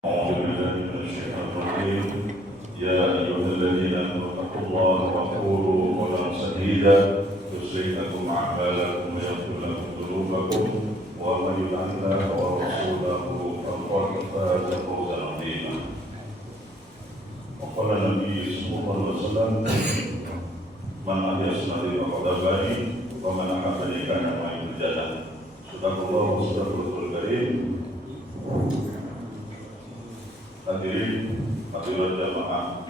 أعوذ بالله من الشيطان الرجيم يا أيها الذين آمنوا اتقوا الله وقولوا قولا سديدا يصلح لكم أعمالكم ويغفر لكم ذنوبكم ومن يطع الله ورسوله فقد فاز فوزا عظيما. وقال النبي صلى الله عليه وسلم من أحيا سنتي فقد أباني ومن أحبني كان معي في الجنة. صدق الله وصدق رسول الكريم. Hadirin hadirat jamaah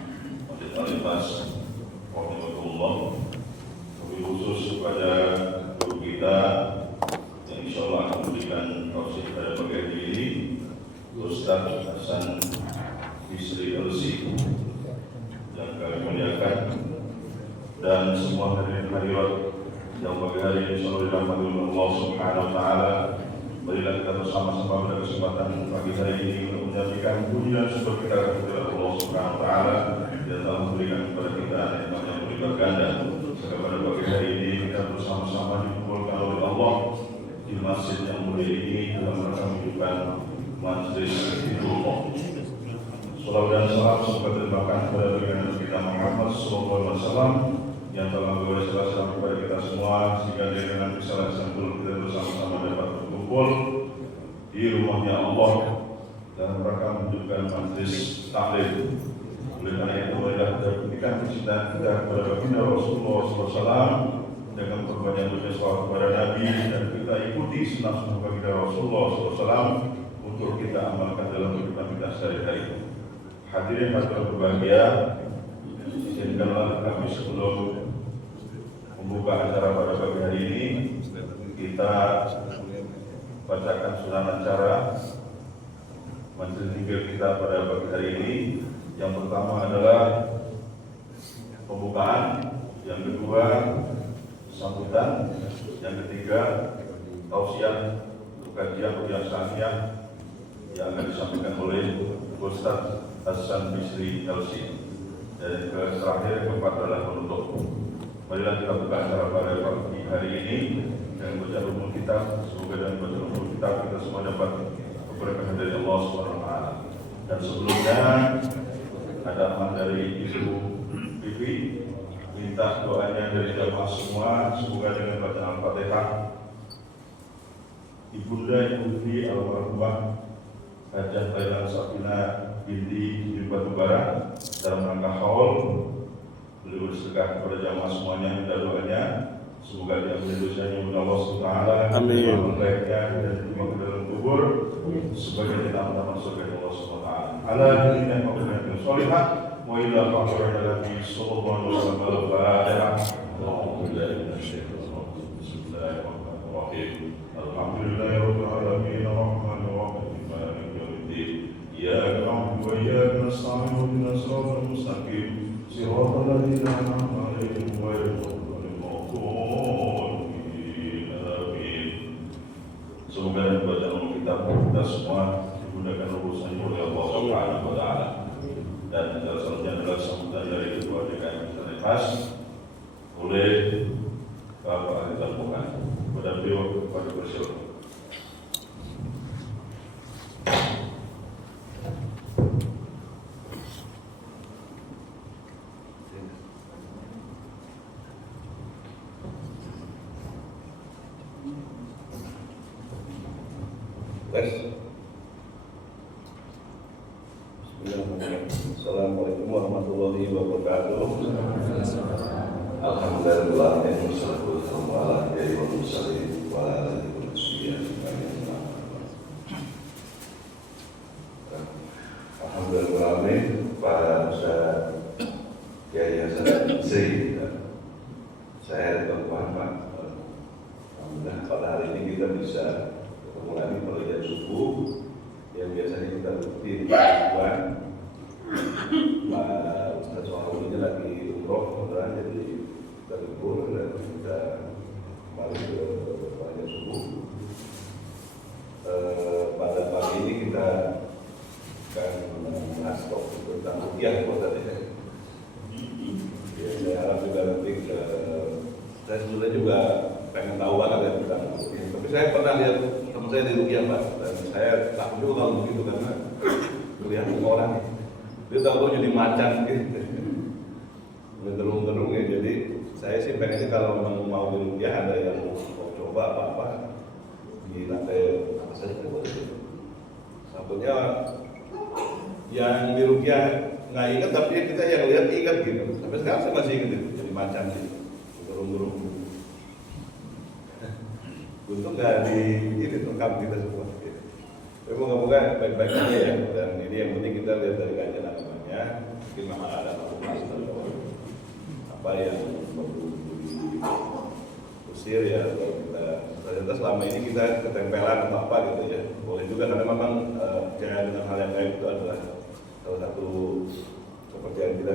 Masjid Al-Ikhlas rahimahullah, lebih khusus kepada guru kita yang insyaallah akan memberikan tausiah pada pagi hari ini, Ustaz Hasan Bisri Elsi yang kami muliakan, dan semua hadirin hadirat yang pagi hari ini insyaallah dirahmati oleh Allah Subhanahu wa taala. Marilah kita bersama-sama pada kesempatan pagi hari ini untuk menyampaikan puji dan syukur kita kepada Allah Subhanahu wa taala yang telah memberikan kepada kita nikmat yang berlipat ganda. Pada pagi hari ini kita bersama-sama dikumpulkan oleh Allah di masjid yang mulia ini dalam rangka menunjukkan majelis zikrullah. Salawat dan salam semoga terlimpahkan kepada baginda kita Muhammad sallallahu alaihi wasallam yang telah memberi salam kepada kita semua, sehingga dengan kesalahan santul kita bersama-sama dapat di rumahnya Allah dalam rangka menunjukkan majelis taklim. Oleh karena itu, marilah kita berikan kecintaan kita kepada baginda Rasulullah SAW dengan berbanyak berselawat kepada Nabi, dan kita ikuti sunnah baginda Rasulullah SAW untuk kita amalkan dalam kehidupan kita sehari-hari. Hadirin hadirat berbahagia, izinkanlah kami sebelum membuka acara pada pagi hari ini kita bacakan sunan acara majelis zikir kita pada pagi hari ini. Yang pertama adalah pembukaan, yang kedua sambutan, yang ketiga tausiah kajian kebiasaannya yang akan disampaikan oleh Ustaz Hasan Bisri Elsi, dan terakhir keempat adalah penutup. Marilah kita buka acara pada pagi hari ini dengan baca umum kitab. Semoga dengan baca umum kitab kita semua dapat keberkahan dari Allah SWT. Dan sebelumnya ada aman dari Ibu Vivi, minta doanya dari jamaah semua. Semoga dengan bacaan Al-Fatihah Ibunda Vivi almarhumah Hajah Thailand Safina binti Batubara dalam rangka haul, beliau bersedekah kepada jamaah semuanya, minta doanya semoga diampuni dosanya oleh Allah Subhanahu wa taala, memperbaiknya dan diterima ke dalam kubur sebagai taman surga Allah Subhanahu wa taala. Ala inna maqamin sholihah wa ila qawli Nabi sallallahu alaihi wasallam. Al-Fatihah. Bismillahirrahmanirrahim. Alhamdulillahirabbil alamin arrahmanir rahim maliki yaumiddin. Iyyaka na'budu wa iyyaka nasta'in ihdinas siratal mustaqim siratal ladzina an'amta 'alaihim ghairil maghdubi 'alaihim waladdallin. Semoga dengan bacaan kita semua digunakan urusannya oleh Allah Subhanahu wa taala. Dan selanjutnya adalah sambutan dari Ketua DKM Masjid Al-Ikhlas oleh Bapak Ahli Al-Quran. Kepada beliau kepada bersyukur. Assalamualaikum warahmatullahi wabarakatuh. Alhamdulillah wassalatu wassalamu ala sayyidil mursalin wa ala alihi wa sahbihi ajma'in. Alhamdulillah para Ustaz Kiai Hasan Bisri, saya Tuan Muhammad. Alhamdulillah pada hari ini kita bisa ketemu lagi pada jam subuh yang biasanya kita rutin mingguan. Ustaz Sohail ini lagi umroh, jadi kita libur dan kita kembali ke pada subuh. Pada pagi ini kita akan membahas topik tentang ruqyah tadi. Saya harap juga nanti saya sebenarnya juga pengen tahu banget ya tentang ruqyah. Tapi saya pernah lihat teman saya di ruqyah Pak, dan saya takut juga kalau begitu karena lagi. Dia tahu jadi macan gitu. Menderung-derung ya. Jadi saya sih pengennya kalau memang mau dirupiah ada yang mau coba apa-apa di lantai atas saja kan boleh. Satunya yang dirupiah nggak ingat tapi kita yang lihat ingat gitu. Sampai sekarang saya masih ingat itu jadi macan gitu. Menderung-derung. Untung nggak di ini rekam kita semua. Gitu. Tapi moga-moga baik-baik aja ya. Dan ini yang penting kita lihat dari kajian agamanya. Mungkin memang ada apa yang perlu diusir ya. Kalau kita ternyata selama ini kita ketempelan atau apa gitu ya. Boleh juga karena memang percaya dengan hal yang baik itu adalah salah satu kepercayaan kita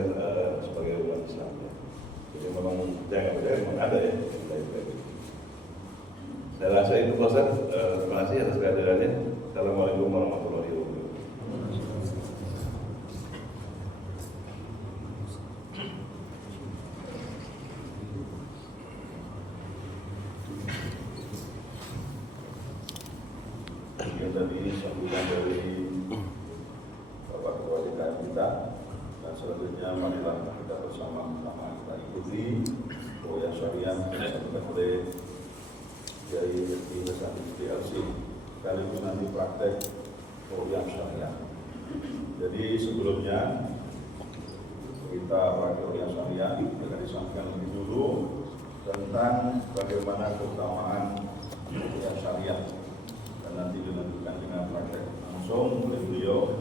sebagai umat Islam. Ya. Jadi memang percaya memang ada ya. Saya rasa itu Ustaz. Terima kasih atas kehadirannya. Assalamualaikum warahmatullahi wabarakatuh. Yang tadi sambutan dari Bapak Ketua DKM kita, dan selanjutnya marilah kita bersama-sama kita ikuti Royal Syariah yang disampaikan oleh Kiai Hasan PLC sekaligus nanti praktek Royal Syariah. Jadi sebelumnya kita praktek Royal Syariah akan disampaikan lebih dulu tentang bagaimana keutamaan Royal Syariah. Nanti dilanjutkan dengan praktek langsung oleh beliau.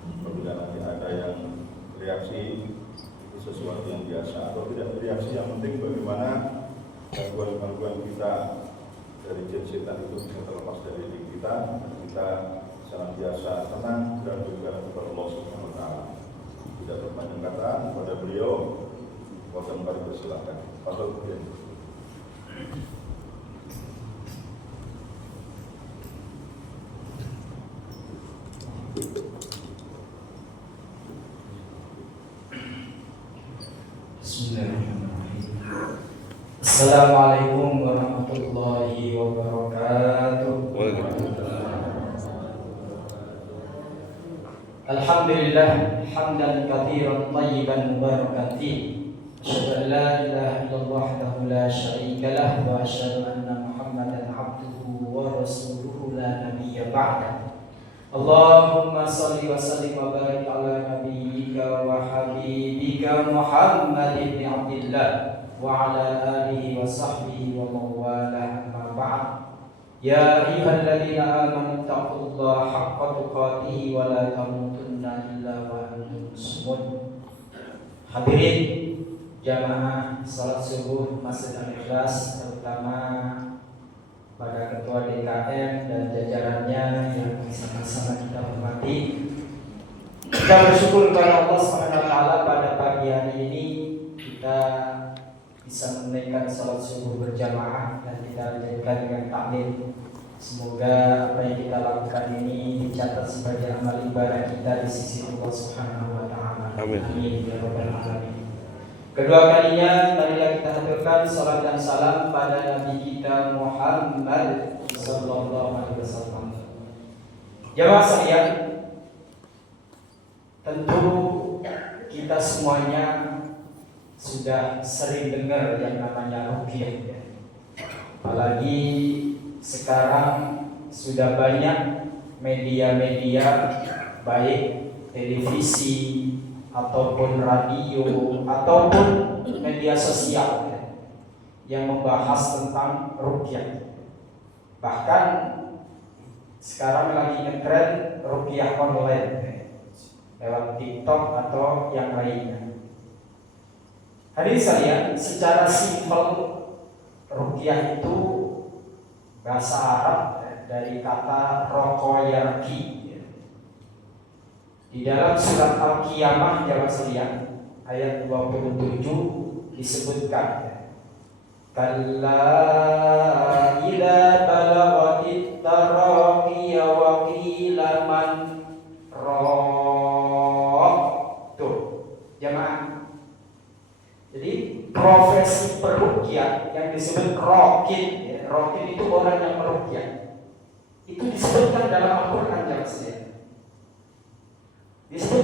Apabila nanti ada yang reaksi itu sesuatu yang biasa atau tidak reaksi, yang penting bagaimana gangguan-gangguan kita dari jin setan itu bisa terlepas dari diri kita senantiasa tenang dan juga kepada Allah Subhanahu wa taala. Tidak berpanjang kata kepada beliau, waktu kembali bersilakan. Pasal Bismillahirrahmanirrahim. Assalamualaikum warahmatullahi wabarakatuh. Alhamdulillah hamdan katsiran thayyiban mubarakan fihi. Asyhadu an la ilaha illallah wahdahu la syarika lah wa asyhadu anna Muhammadan abduhu wa rasuluhu la nabiyya ba'da. Allahumma salli wa sallim wa barik ala nabiyyika wa habibika Muhammad ibn Abdillah wa ala alihi wa sahbihi wa mawalah amma ba'd. Ya ayyuhalladzina amanu taqullaha haqqa tuqatih wa la tamutunna illa wa antum muslimun. Hadirin jamaah salat subuh Masjid Al-Ikhlas, terutama pada Ketua DKM dan jajarannya yang sama-sama kita hormati. Kita bersyukur kepada Allah SWT pada pagi hari ini kita bisa menunaikan salat subuh berjamaah dan kita jadikan dengan taklim. Semoga apa yang kita lakukan ini dicatat sebagai amal ibadah kita di sisi Allah Subhanahu wa taala. Amin ya rabbal alamin. Kedua kalinya marilah kita haturkan salat dan salam pada Nabi kita Muhammad sallallahu alaihi wasallam. Jamaah sekalian, tentu kita semuanya sudah sering dengar yang namanya ruqyah. Apalagi sekarang sudah banyak media-media baik televisi ataupun radio ataupun media sosial yang membahas tentang ruqyah. Bahkan sekarang lagi ngetren ruqyah online lewat TikTok atau yang lainnya. Hadirin sekalian, secara simpel ruqyah itu bahasa Arab dari kata roqyarki. Di dalam surat Al-Qiyamah jamaah sekalian ayat 27 disebutkan, kalla idza balaghatit taraqi wa qila man tuh jamaah. Jadi profesi peruqyah yang disebut rokin, rokin itu orang yang meruqyah, itu disebutkan dalam Al-Quran jamaah sekalian. Disebut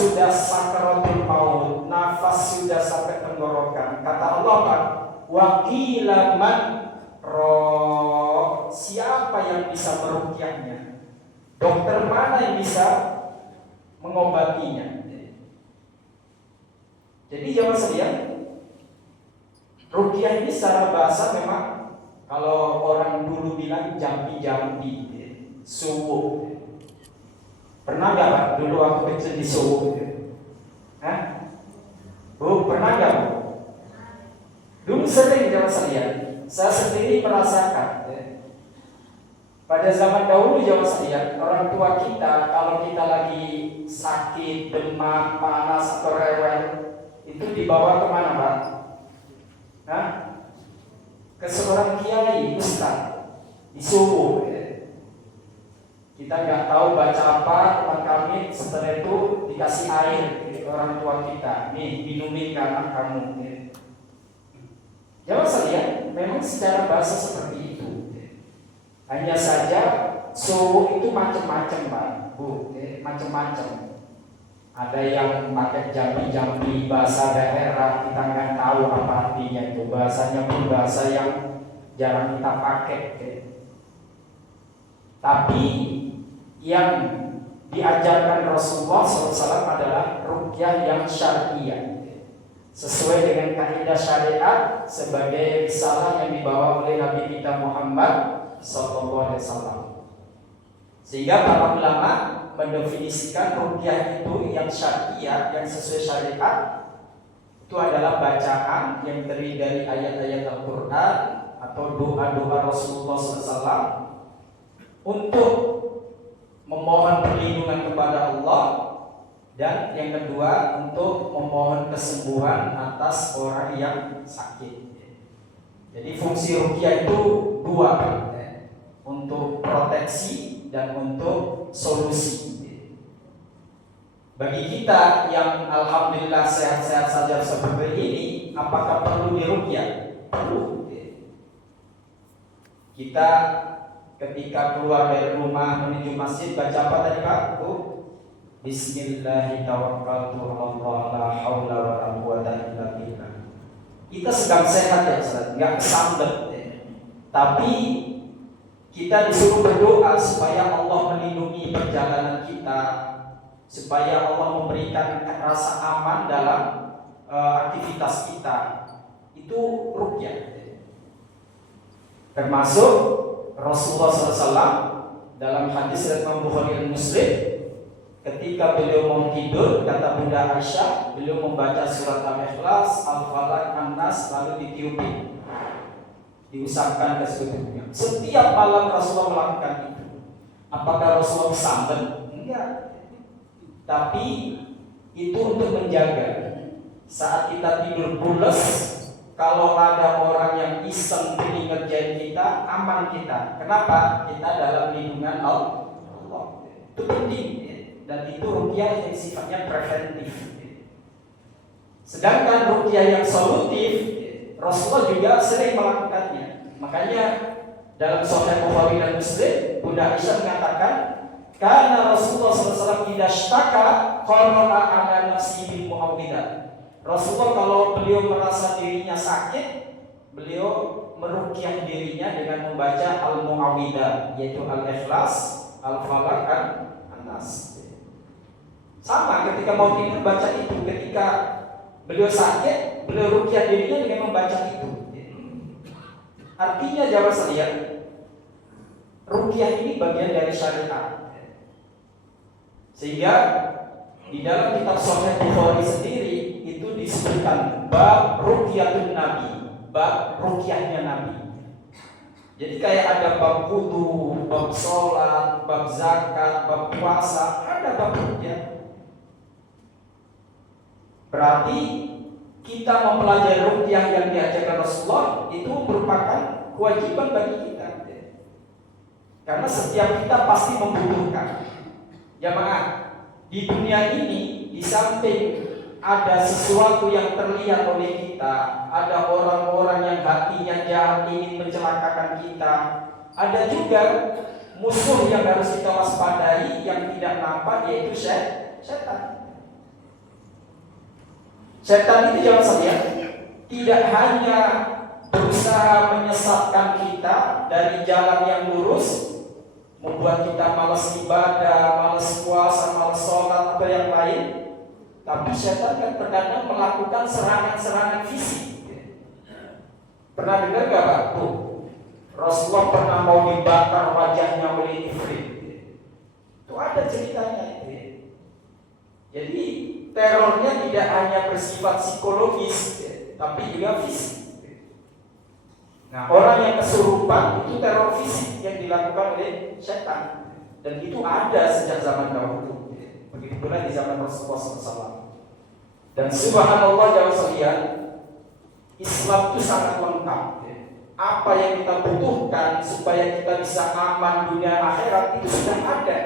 sudah sakaratul maut, nafas sudah sampai tenggorokan, kata Allah kan, wakila man roh, siapa yang bisa meruqyahnya? Dokter mana yang bisa mengobatinya? Jadi jangan sekalian, ruqyah ini secara bahasa memang kalau orang dulu bilang jampi-jampi, suwuk. Pernah nggak Pak? Dulu waktu kecil di suwuk. Hah? Bu, pernah nggak Bu? Dulu sering jangan sekalian. Saya sendiri merasakan. Pada zaman dahulu jangan sekalian, orang tua kita kalau kita lagi sakit, demam, panas atau rewel, itu dibawa kemana Pak? Hah? Ke seorang kiai, ustaz, di subuh. Kita nggak tahu baca apa, teman kami setelah itu dikasih air orang tua kita, nih minumin ke anak kamu. Jangan sekalian, memang secara bahasa seperti itu. Hanya saja subuh itu macam-macam Pak, Bu, macam-macam. Ada yang pakai jambi-jambi bahasa daerah, kita nggak tahu apa artinya itu. Bahasanya pun bahasa yang jarang kita pakai. Tapi yang diajarkan Rasulullah SAW adalah ruqyah yang syariah, sesuai dengan kaidah syariat sebagai risalah yang dibawa oleh Nabi kita Muhammad SAW. Sehingga para ulama mendefinisikan ruqyah itu yang syariah, yang sesuai syariat, itu adalah bacaan yang terdiri dari ayat-ayat Al-Quran atau doa-doa Rasulullah SAW untuk memohon perlindungan kepada Allah, dan yang kedua untuk memohon kesembuhan atas orang yang sakit. Jadi fungsi ruqyah itu dua, untuk proteksi dan untuk solusi. Bagi kita yang alhamdulillah sehat-sehat saja seperti ini, apakah perlu diruqyah? Perlu. Kita ketika keluar dari rumah menuju masjid baca apa tadi Pak? Bismillahirrahmanirrahim, la haula wala quwwata illa billah. Kita sedang sehat ya Ustaz, enggak kesambet. Tapi kita disuruh berdoa supaya Allah melindungi perjalanan kita, supaya Allah memberikan rasa aman dalam aktivitas kita. Itu ruqyah. Termasuk Rasulullah SAW dalam hadis riwayat Imam Bukhari dan Muslim, ketika beliau mau tidur, kata Bunda Aisyah, beliau membaca surat Al-Ikhlas, Al-Falaq, An-Nas, lalu ditiupin, diusapkan ke sekujurnya. Setiap malam Rasulullah melakukan itu. Apakah Rasulullah kesambet? Enggak. Tapi itu untuk menjaga saat kita tidur pules, kalau ada orang yang iseng ingin ngerjain kita, aman kita. Kenapa? Kita dalam lindungan Allah. Itu penting, dan itu ruqyah yang sifatnya preventif. Sedangkan ruqyah yang solutif, Rasulullah juga sering melakukannya. Makanya dalam Sahih Bukhari dan Muslim, Bunda Aisyah mengatakan, karena Rasulullah SAW tidak shtaka qara'a ala nafsi bil mu'awwidah. Rasulullah kalau beliau merasa dirinya sakit, beliau meruqyah dirinya dengan membaca al-mu'awwidah, yaitu al-ikhlas, al-falaq, an-nas. Sama ketika mau tidur baca itu, ketika beliau sakit, beliau ruqyah dirinya dengan membaca itu. Artinya jawab sekalian, ruqyah ini bagian dari syariat. Sehingga di dalam kitab Sahih Bukhari sendiri itu disebutkan bab ruqyatun Nabi, bab ruqyahnya Nabi. Jadi kayak ada bab wudu, bab sholat, bab zakat, bab puasa, ada bab ruqyah. Berarti kita mempelajari ruqyah yang diajarkan Rasulullah itu merupakan kewajiban bagi kita. Karena setiap kita pasti membutuhkan. Jamaah, di dunia ini di samping ada sesuatu yang terlihat oleh kita, ada orang-orang yang hatinya jahat ingin mencelakakan kita, ada juga musuh yang harus kita waspadai yang tidak nampak, yaitu setan. Setan itu jangan saja tidak hanya berusaha menyesatkan kita dari jalan yang lurus, membuat kita malas ibadah, malas puasa, malas sholat atau yang lain, tapi setan kan terkadang melakukan serangan-serangan fisik. Pernah dengar gak Pak? Tuh, Rasulullah pernah mau dibakar wajahnya oleh Ifrit. Itu ada ceritanya. Jadi terornya tidak hanya bersifat psikologis, tapi juga fisik. Nah, orang yang kesurupan itu teror fisik yang dilakukan oleh setan, dan itu ada sejak zaman dahulu. Begitu pula di zaman Rasulullah SAW. Dan subhanallah jauh sekalian, Islam itu sangat lengkap. Apa yang kita butuhkan supaya kita bisa aman dunia akhirat itu sudah ada.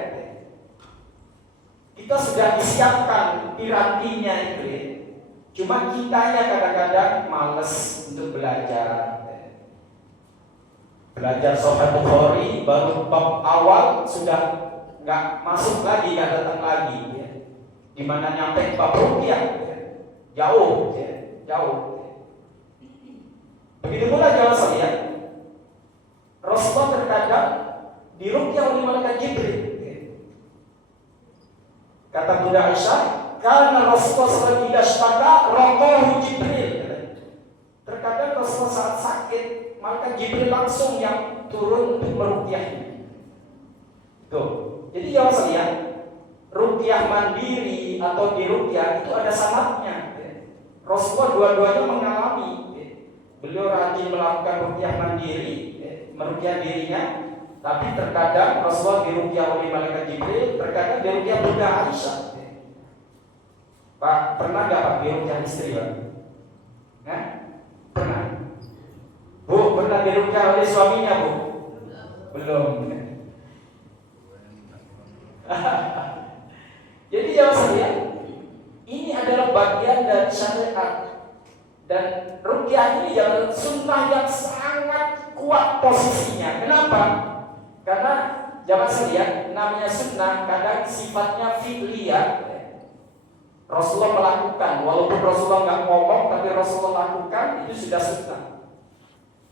Kita sudah disiapkan pirantinya itu. Cuma kitanya kadang-kadang males untuk belajar. Belajar Sahih Bukhari baru bab awal sudah nggak masuk lagi, nggak datang lagi. Dimana nyampe bab ruqyah jauh. Begitu pula jangan saja Rasulullah terkadang diruqyah oleh malaikat Jibril. Kata Bunda Aisyah, karena Rasulullah SAW tidak syaka raqahu Jibril. Terkadang Rasulullah saat sakit, malaikat Jibril langsung yang turun untuk meruqyahnya. Tuh. Jadi jangan saja ruqyah mandiri atau diruqyah itu ada syaratnya. Rasulullah dua-duanya mengalami. Beliau rajin melakukan ruqyah mandiri, meruqyah dirinya, tapi terkadang Rasulullah diruqyah oleh malaikat Jibril, terkadang diruqyah Bunda Aisyah. Pak, pernah nggak Pak diruqyah istri Pak? Nah, pernah. Bu, pernah diruqyah oleh suaminya Bu? Belum. Jadi jangan saja, ini adalah bagian dari syariat. Dan ruqyah ini adalah sunnah yang sangat kuat posisinya. Kenapa? Karena jangan saja, namanya sunnah kadang sifatnya fi'liyah. Rasulullah melakukan, walaupun Rasulullah nggak ngomong, tapi Rasulullah lakukan, itu sudah sunnah.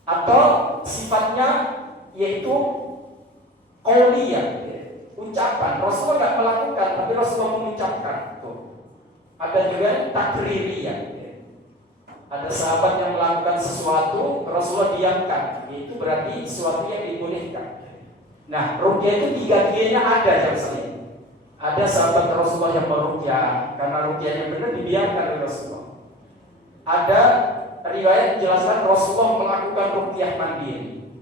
Atau sifatnya yaitu qauliyah, ucapan. Rasulullah nggak melakukan, tapi Rasulullah mengucapkan. Tuh. Ada juga takririyah. Ada sahabat yang melakukan sesuatu, Rasulullah diamkan. Itu berarti sesuatu yang dibolehkan. Nah, ruqyah itu tiga-tiganya ada yang sering. Ada sahabat Rasulullah yang meruqyah, karena ruqyahnya benar dibiarkan oleh Rasulullah. Ada riwayat menjelaskan Rasulullah melakukan ruqyah mandiri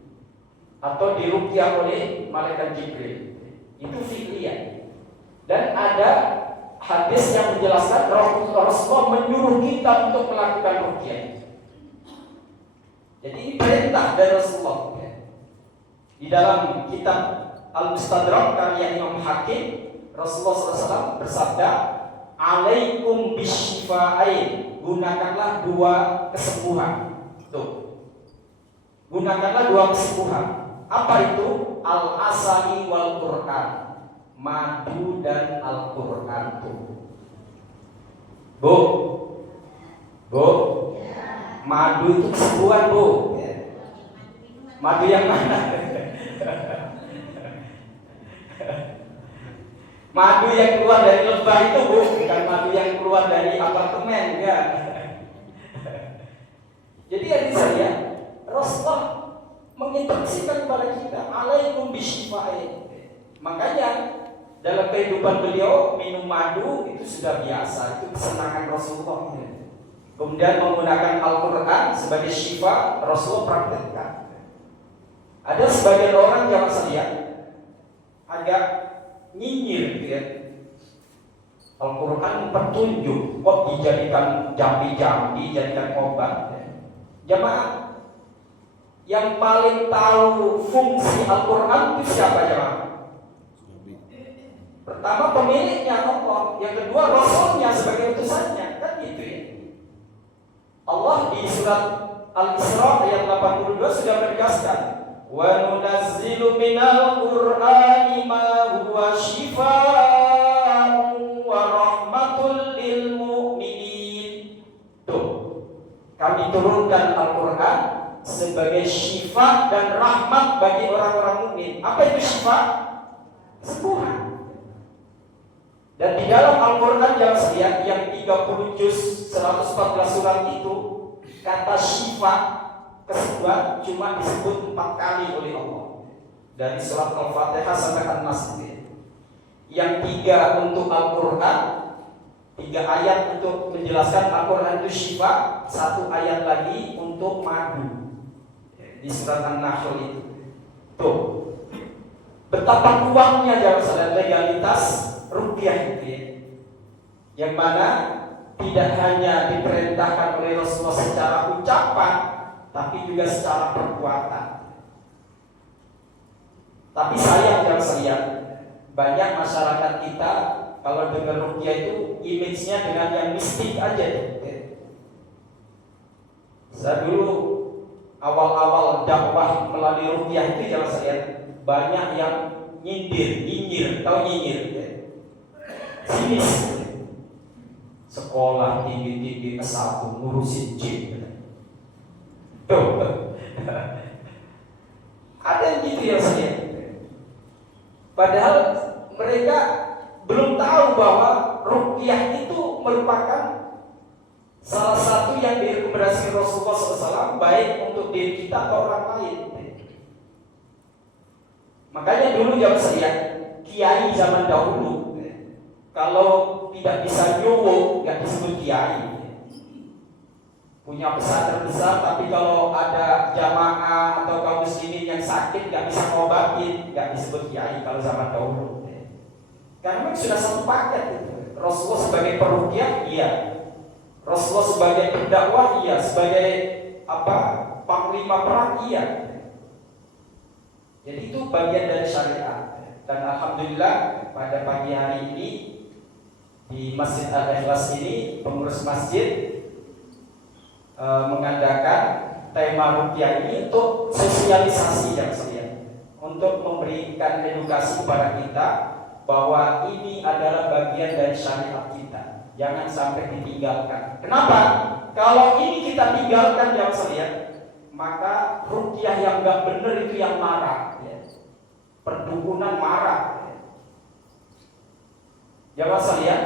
atau diruqyah oleh malaikat Jibril. Itu fi'liyah. Dan ada hadis yang menjelaskan Rasulullah menyuruh kita untuk melakukan ruqyah. Jadi ini perintah dari Rasulullah. Di dalam kitab Al-Mustadrak karya Imam Hakim, Rasulullah SAW bersabda, "Alaikum bisyifa'ain." Gunakanlah dua kesembuhan. Tuh. Gunakanlah dua kesembuhan. Apa itu? Al-asali wal Qur'an. Madu dan Al-Quran. Bu, madu itu kesembuhan Bu. Madu yang mana? Madu yang keluar dari lebah itu Bu, bukan madu yang keluar dari apartemen ya. Jadi yang saya Rasulullah menginstruksikan kepada kita, alaikum bisyifa'in. Makanya dalam kehidupan beliau minum madu itu sudah biasa, itu kesenangan Rasulullah. Kemudian menggunakan Al-Quran sebagai syifa, Rasulullah praktekkan. Ada sebagian orang yang saya agak nyinyir gitu ya. Al-Quran petunjuk, kok dijadikan jambi-jambi, dijadikan obat. Jamaah, yang paling tahu fungsi Al-Quran itu siapa jamaah? Pertama pemiliknya Allah, yang kedua Rasulnya sebagai utusannya, kan gitu ya. Allah di surat Al-Isra ayat 82 sudah menegaskan, wa nunazzilu minal Qur'ani ma huwa shifaa'un wa rahmatul lil mu'minin sebagai syifa dan rahmat bagi orang-orang mukmin. Apa itu syifa? Kesembuhan. Dan di dalam Al-Quran yang 30 juz 114 surat itu, kata syifa kesembuhan cuma disebut 4 kali oleh Allah. Dari surat Al-Fatihah sampai An-Nas. Yang 3 untuk Al-Quran, 3 ayat untuk menjelaskan Al-Quran itu syifa, 1 ayat lagi untuk madu di surat An-Nahl itu. Tuh, betapa kuatnya jawab legalitas ruqyah itu ya. Yang mana tidak hanya diperintahkan oleh Rasulullah secara ucapan, tapi juga secara perbuatan. Tapi sayang jawab sekalian, banyak masyarakat kita kalau dengar ruqyah itu image-nya dengan yang mistik aja ya. Saya dulu awal-awal dakwah melalui ruqyah itu jawab sekalian, banyak yang nyinyir, tahu nyinyir ya? Sinis, sekolah tinggi-tinggi S1 ngurusin jin. Tuh, ada yang gitu ya saya. Padahal mereka belum tahu bahwa ruqyah itu merupakan salah satu yang direkomendasi Rasulullah SAW, baik untuk diri kita atau orang lain. Makanya dulu jawab saya, kiai zaman dahulu kalau tidak bisa nyuwung nggak disebut kiai. Punya pesantren besar, tapi kalau ada jamaah atau kaum muslimin yang sakit nggak bisa ngobatin, nggak disebut kiai kalau zaman dahulu. Karena memang sudah satu paket itu. Rasulullah sebagai peruqyah, iya. Rasulullah sebagai pendakwah, iya. Sebagai panglima perang, iya. Jadi itu bagian dari syariat. Dan alhamdulillah pada pagi hari ini di Masjid Al-Ikhlas ini pengurus masjid mengadakan tema ruqyah ini untuk sosialisasi yang sekalian, untuk memberikan edukasi kepada kita bahwa ini adalah bagian dari syariat kita, jangan sampai ditinggalkan. Kenapa? Kalau ini kita tinggalkan yang sekalian, maka ruqyah yang nggak benar itu yang marah, ya. Perdukunan marah. Jawab sekalian,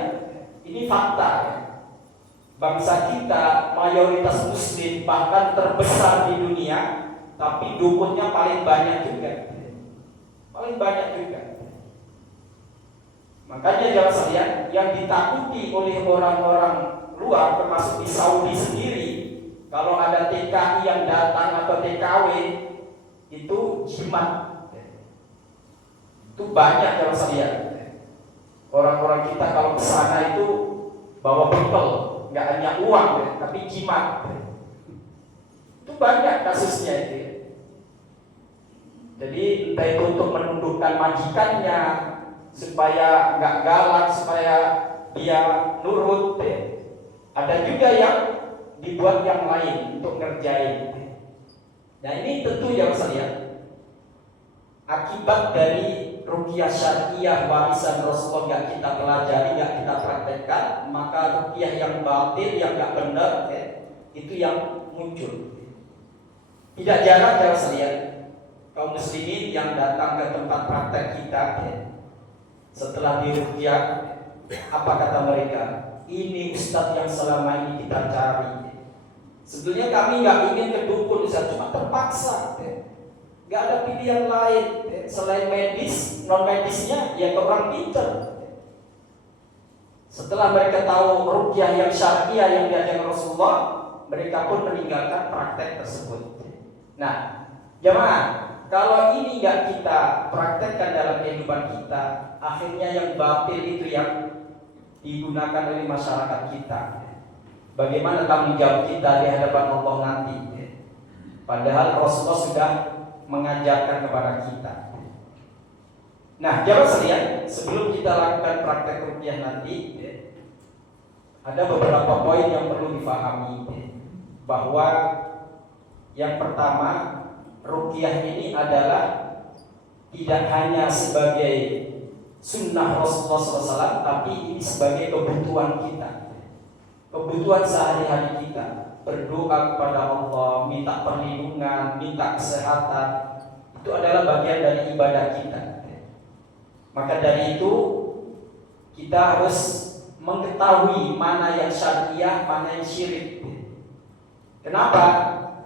ini fakta ya. Bangsa kita mayoritas muslim, bahkan terbesar di dunia, tapi dukunnya paling banyak juga. Paling banyak juga. Makanya jawab sekalian, yang ditakuti oleh orang-orang luar, termasuk di Saudi sendiri, kalau ada TKI yang datang atau TKW, itu jimat. Itu banyak jawab sekalian. Orang-orang kita kalau ke sana itu bawa bekal, nggak hanya uang ya, tapi jimat. Itu banyak kasusnya itu. Jadi entah itu untuk menundukkan majikannya supaya nggak galak, supaya dia nurut. Ya. Ada juga yang dibuat yang lain untuk ngerjain. Nah ini tentu ya saya, akibat dari ruqyah syariah warisan Rasulullah yang kita pelajari, yang kita praktekkan, maka ruqyah yang batil, yang nggak benar, itu yang muncul. Tidak jarang jawab saya, kaum muslimin yang datang ke tempat praktek kita, setelah diruqyah, apa kata mereka? Ini ustadz yang selama ini kita cari. Sebetulnya kami nggak ingin ke dukun, cuma terpaksa. Gak ada pilihan lain selain medis, non medisnya ya ke orang pintar. Setelah mereka tahu ruqyah yang syariah yang diajarkan Rasulullah, mereka pun meninggalkan praktek tersebut. Nah, jemaah, kalau ini nggak kita praktekkan dalam kehidupan kita, akhirnya yang batil itu yang digunakan oleh masyarakat kita. Bagaimana tanggung jawab kita di hadapan Allah nanti? Padahal Rasulullah sudah mengajarkan kepada kita. Nah, jawab sekalian, sebelum kita lakukan praktek ruqyah nanti, ada beberapa poin yang perlu dipahami. Bahwa yang pertama, ruqyah ini adalah tidak hanya sebagai sunnah Rasulullah SAW, tapi ini sebagai kebutuhan kita, kebutuhan sehari-hari kita. berdoa kepada Allah, minta perlindungan, minta kesehatan, itu adalah bagian dari ibadah kita. Maka dari itu kita harus mengetahui mana yang syariah, mana yang syirik. Kenapa?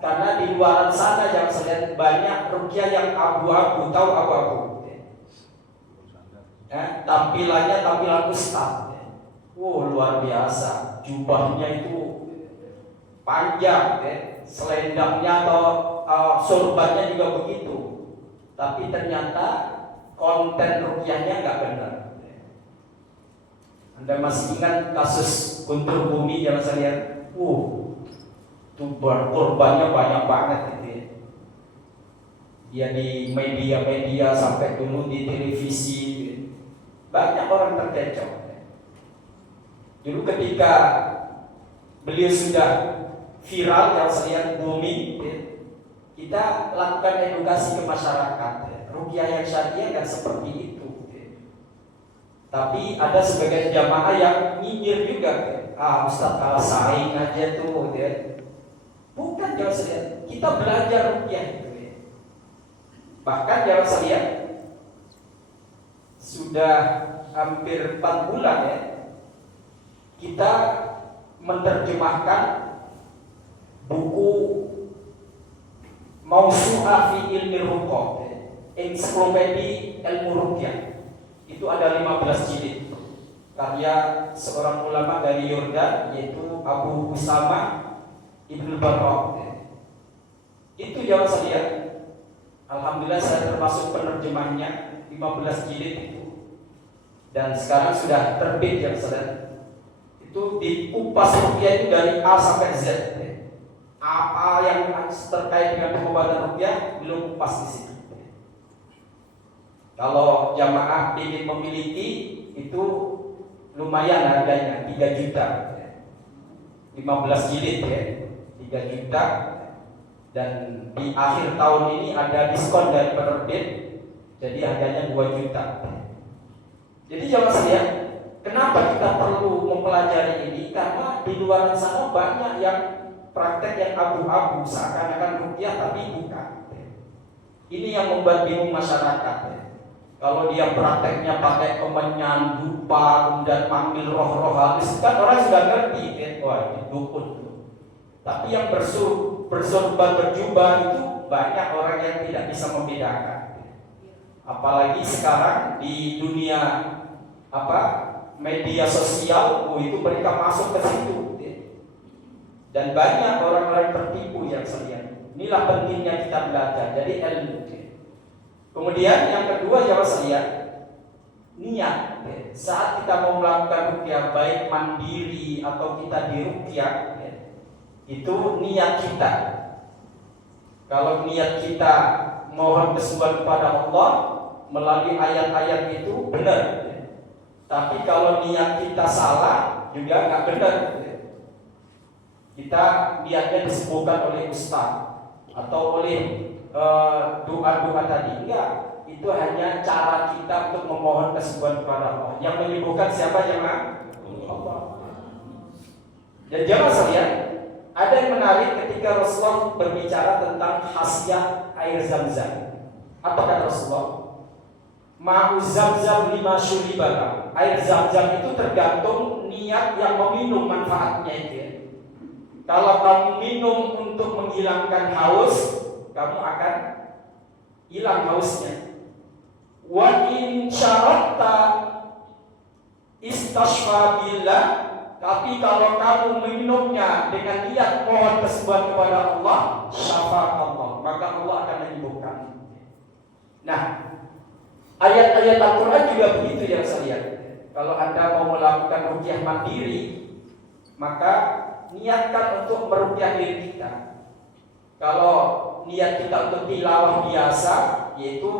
Karena di luar sana yang sedang banyak ruqyah yang abu-abu, tahu abu-abu? Tampilannya tampilan ustaz. Luar biasa, jubahnya itu panjang, selendangnya atau sorbannya juga begitu. Tapi ternyata konten ruqyahnya nggak benar. Anda masih ingat kasus Guntur Bumi yang saya lihat? Korbannya banyak banget gitu ya. Dia di media-media sampai dulu di televisi, banyak orang terkecoh. Dulu ketika beliau sudah viral yang saya lihat booming, kita lakukan edukasi ke masyarakat. Ruqyah yang syariah kan seperti itu. Tapi ada sebagian jamaah yang nyinyir juga. Ustaz kalah saing aja tuh. Bukan jawab saya. Kita belajar ruqyah itu. Bahkan jawab saya sudah hampir 4 bulan ya. Kita menerjemahkan buku Mausu'ah fi ilmi ruqyah, ensiklopedi ilmu ruqyah. Itu ada 15 jilid karya seorang ulama dari Yordan, yaitu Abu Usama Ibnu Barrah. Itu jawab saya. Alhamdulillah saya termasuk penerjemahnya, 15 jilid itu. Dan sekarang sudah terbit yang sedang. Itu dikupas ruqyah itu dari A sampai Z. Apa yang terkait dengan pengobatan ruqyah belum kupas di sini. Kalau jamaah ingin memiliki itu lumayan harganya, 3 juta. 15 jilid ya, 3 juta. Dan di akhir tahun ini ada diskon dari penerbit, jadi harganya 2 juta. Jadi jamaah saya, kenapa kita perlu mempelajari ini? Karena di luar sana banyak yang praktek yang abu-abu, seakan-akan ruqyah tapi bukan. Ini yang membuat bingung masyarakat. Kalau dia prakteknya pakai kemenyan, dupa, kemudian manggil roh-roh halus, kan orang sudah ngerti, wah itu dukun. Tapi yang bersorban berjubah itu banyak orang yang tidak bisa membedakan. Apalagi sekarang di dunia media sosial, itu mereka masuk ke situ. Dan banyak orang-orang tertipu yang selian. Inilah pentingnya kita belajar. Jadi ilmu. Kemudian yang kedua jawab saya, niat. Saat kita mau melakukan ruqyah, baik mandiri atau kita diruqyah, itu niat kita. Kalau niat kita mohon kesembuhan kepada Allah melalui ayat-ayat itu benar. Tapi kalau niat kita salah juga nggak benar. Kita niatnya disembuhkan oleh ustaz atau oleh doa-doa tadi, enggak. Itu hanya cara kita untuk memohon kesembuhan kepada Allah. Yang menyembuhkan siapa jemaah? Allah. Dan jemaah sekalian, ada yang menarik ketika Rasulullah berbicara tentang khasiat air Zam-Zam. Apa kata Rasulullah? Ma'u Zam-Zam lima syuribah. Air Zam-Zam itu tergantung niat yang meminum manfaatnya itu ya. Kalau kamu minum untuk menghilangkan haus, kamu akan hilang hausnya. Wa in syaratta istashfa billah, tapi kalau kamu minumnya dengan niat mohon kesembuhan kepada Allah, syafa Allah, maka Allah akan menyembuhkan. Nah, ayat-ayat Al-Quran juga begitu ya sekalian. Kalau Anda mau melakukan ruqyah mandiri, maka niatkan untuk meruqyah diri kita. Kalau niat kita untuk tilawah biasa, yaitu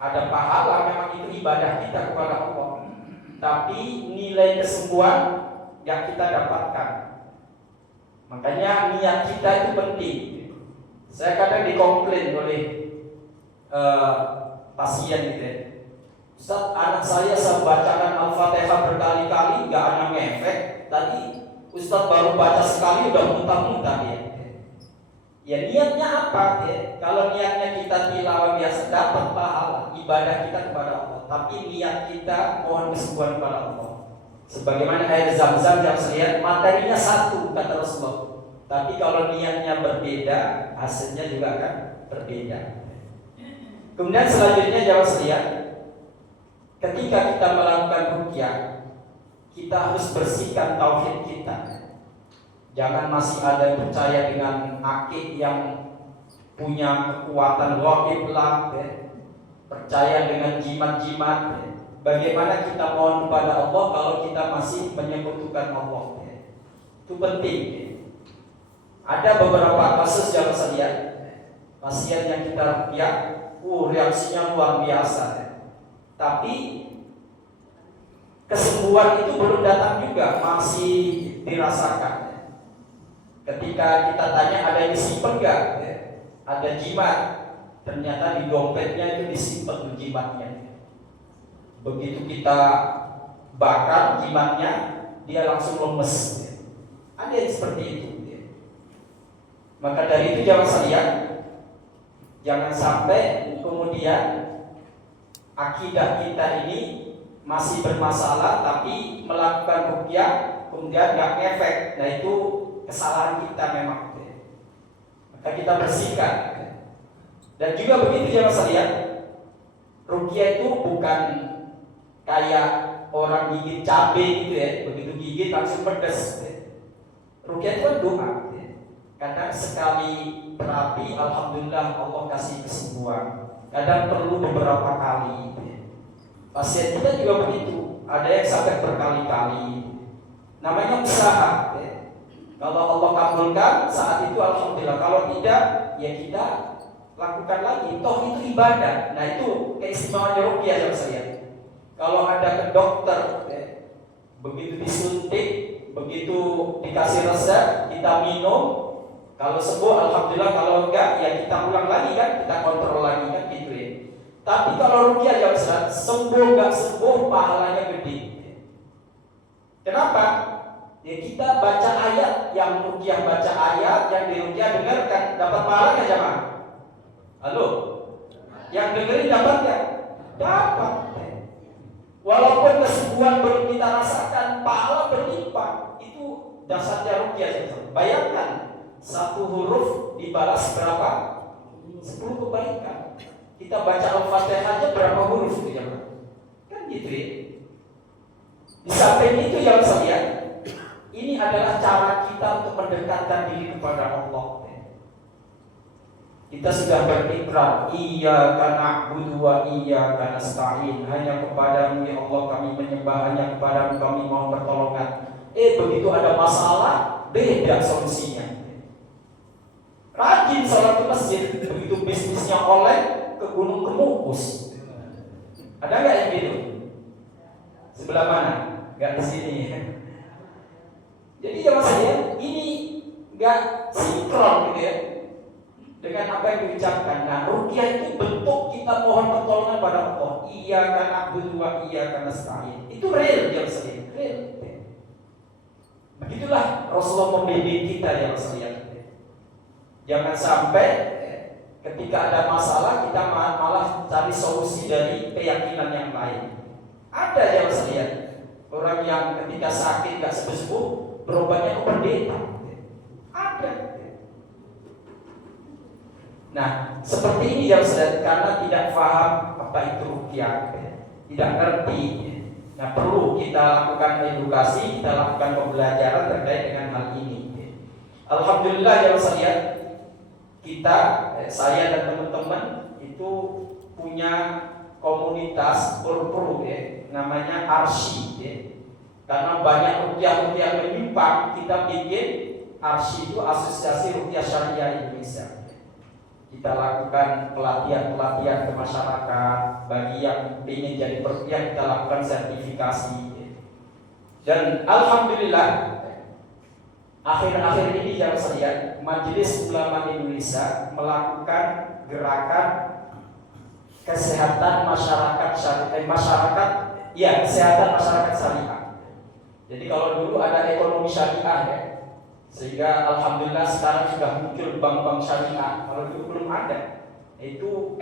ada pahala, memang itu ibadah kita kepada Allah. Tapi nilai kesembuhan yang kita dapatkan. Makanya niat kita itu penting. Saya kadang dikomplain oleh pasien gitu ya. Ustaz, anak saya bacakan Al-Fatihah berkali-kali, gak ada ngefek. Tadi Ustadz baru baca sekali udah muntah-muntah dia. Ya niatnya apa ya? Kalau niatnya kita tilawah biasa dapat pahala ibadah kita kepada Allah, tapi niat kita mohon kesembuhan kepada Allah. Sebagaimana air Zam-Zam yang saya lihat materinya satu kata Rasulullah, tapi kalau niatnya berbeda hasilnya juga akan berbeda. Kemudian selanjutnya jawab saya, ketika kita melakukan ruqyah kita harus bersihkan tauhid kita. Jangan masih ada yang percaya dengan akid yang punya kekuatan ghaib lah, ya. Percaya dengan jimat-jimat. Ya. Bagaimana kita mohon kepada Allah kalau kita masih menyekutukan Allah? Ya. Itu penting. Ya. Ada beberapa kasus yang saya lihat, pasien yang kita ruqyah, reaksinya luar biasa. Ya. Tapi kesembuhan itu belum datang juga, masih dirasakan. Ketika kita tanya ada yang disimpan nggak? Ya, ada jimat, ternyata di dompetnya itu disimpan jimatnya. Begitu kita bakar jimatnya, dia langsung lemes. Ya. Ada yang seperti itu. Ya. Maka dari itu jangan sampai kemudian akidah kita ini masih bermasalah, tapi melakukan ruqyah kemudian nggak ngefek. Nah itu kesalahan kita memang. Maka kita bersihkan. Dan juga begitu jangan sekalian, ruqyah itu bukan kayak orang gigit cabai gitu ya, begitu gigit langsung pedas. Ruqyah itu kan doa. Kadang sekali terapi, alhamdulillah Allah kasih kesembuhan. Kadang perlu beberapa kali. Pasien kita juga begitu, ada yang sampai berkali-kali. Namanya usaha. Kalau Allah kabulkan saat itu alhamdulillah, kalau tidak ya kita lakukan lagi. Toh itu ibadah. Nah itu keistimewaan ruqyah yang saya. Kalau ada ke dokter, begitu disuntik, begitu dikasih resep, kita minum. Kalau sembuh alhamdulillah, kalau enggak ya kita ulang lagi kan, kita kontrol lagi kan gitu ya. Tapi kalau ruqyah yang sembuh enggak sembuh pahalanya gede. Kenapa? Ya kita baca ayat, yang ruqyah baca ayat, yang diruqyah dengarkan, dapat pahala nggak jemaah? Halo? Yang dengerin dapat nggak? Dapat. Walaupun kesembuhan belum kita rasakan, pahala berlimpah. Itu dasarnya ruqyah. Bayangkan, satu huruf dibalas berapa? 10 kebaikan. Kita baca Al-Fatihah aja berapa huruf itu jemaah? Kan gitu ya. Di samping itu yang saya, ini adalah cara kita untuk mendekatkan diri kepada Allah. Kita sudah berikrar, iyyaka na'budu wa iyyaka nasta'in. Hanya kepadamu ya Allah kami menyembah, hanya kepadamu kami mohon pertolongan. Begitu ada masalah, beda solusinya. Rajin sholat di masjid, begitu bisnisnya oleh ke Gunung Kemukus. Ada nggak yang gitu? Sebelah mana? Nggak di sini. Jadi jamaah saya, ini nggak sinkron gitu ya dengan apa yang diucapkan. Nah, ruqyah itu bentuk kita mohon pertolongan pada Allah. Iyyaka na'budu wa iyyaka nasta'in. Itu real jamaah saya, real. Begitulah Rasulullah membimbing kita jamaah saya. Jangan sampai ketika ada masalah kita malah cari solusi dari keyakinan yang lain. Ada jamaah saya orang yang ketika sakit nggak sembuh berobatnya ke pendeta. Ada. Nah, seperti ini yang sedang karena tidak paham apa itu ruqyah, tidak ngerti. Nah, perlu kita lakukan edukasi, kita lakukan pembelajaran terkait dengan hal ini. Alhamdulillah yang saya dan teman-teman itu punya komunitas berpro namanya Arsi Karena banyak ruqyah-ruqyah menyimpang, kita bikin Arsi itu Asosiasi Ruqyah Syariah Indonesia. Kita lakukan pelatihan-pelatihan ke masyarakat. Bagi yang ingin jadi peruqyah kita lakukan sertifikasi. Dan alhamdulillah akhir-akhir ini yang saya Majelis Ulama Indonesia melakukan gerakan kesehatan masyarakat syariah, kesehatan masyarakat syariah. Jadi kalau dulu ada ekonomi syariah ya, sehingga alhamdulillah sekarang sudah muncul bank-bank syariah. Kalau dulu belum ada, itu